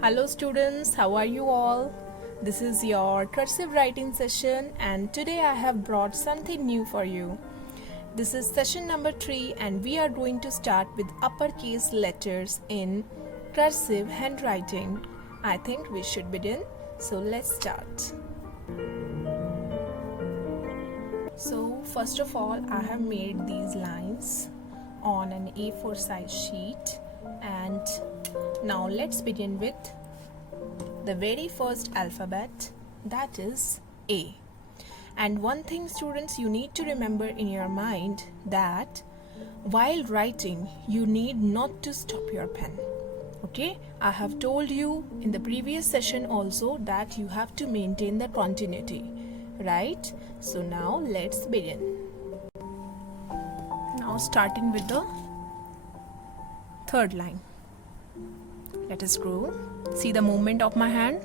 Hello students, how are you all? This is your cursive writing session and today I have brought something new for you. This is session number 3 and we are going to start with uppercase letters in cursive handwriting. I think we should begin, so let's start. So first of all, I have made these lines on an A4 size sheet, and now let's begin with the very first alphabet, that is A. And one thing students, you need to remember in your mind that while writing you need not to stop your pen. Okay, I have told you in the previous session also that you have to maintain the continuity, right? So now let's begin. Now starting with the third line. Let us scroll. See the movement of my hand?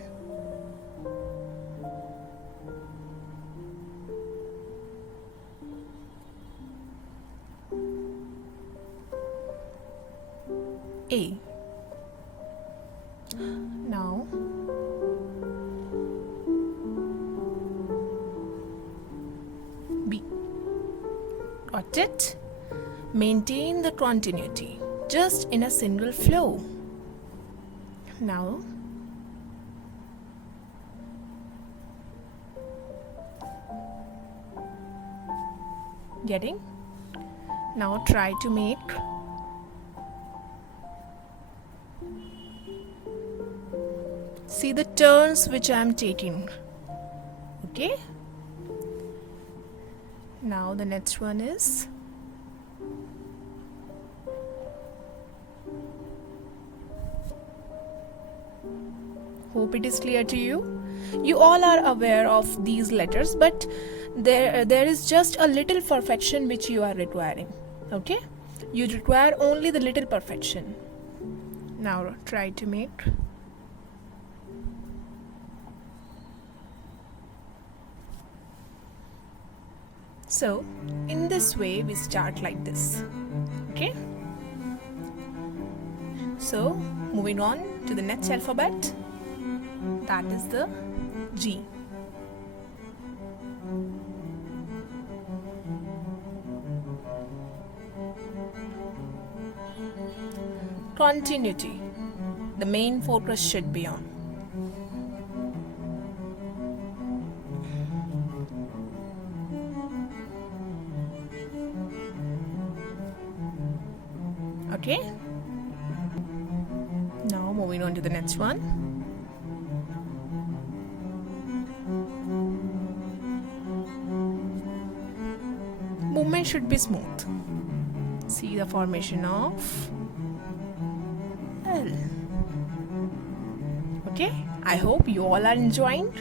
A. Now B. Got it? Maintain the continuity just in a single flow. Now getting? Now try to make see the turns which I am taking. Okay? Now the next one is hope it is clear to you. You all are aware of these letters, but there is just a little perfection which you are requiring. Okay? You require only the little perfection. Now try to make so in this way we start like this. Okay? So moving on to the next alphabet, that is the G. Continuity. The main focus should be on. Okay? Now moving on to the next one. Movement should be smooth. See the formation of L. Okay? I hope you all are enjoying.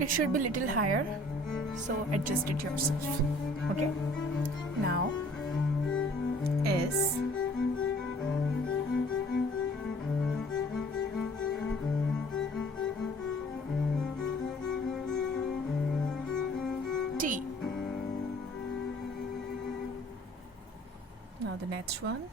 It should be little higher, so adjust it yourself. Okay? Now S. T. Now the next one.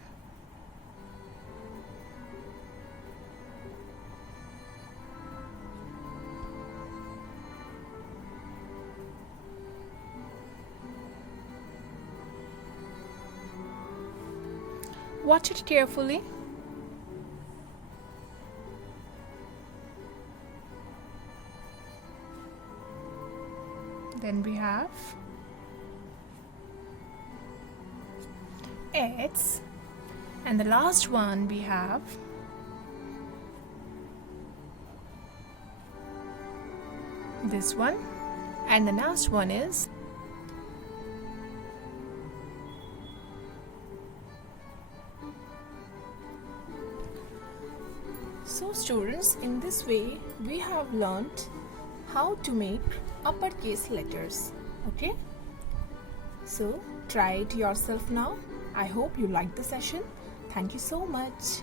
Watch it carefully. Then we have X, and the last one we have this one, and the last one is So students, in this way we have learned how to make uppercase letters. Okay, so try it yourself now. I hope you liked the session. Thank you so much.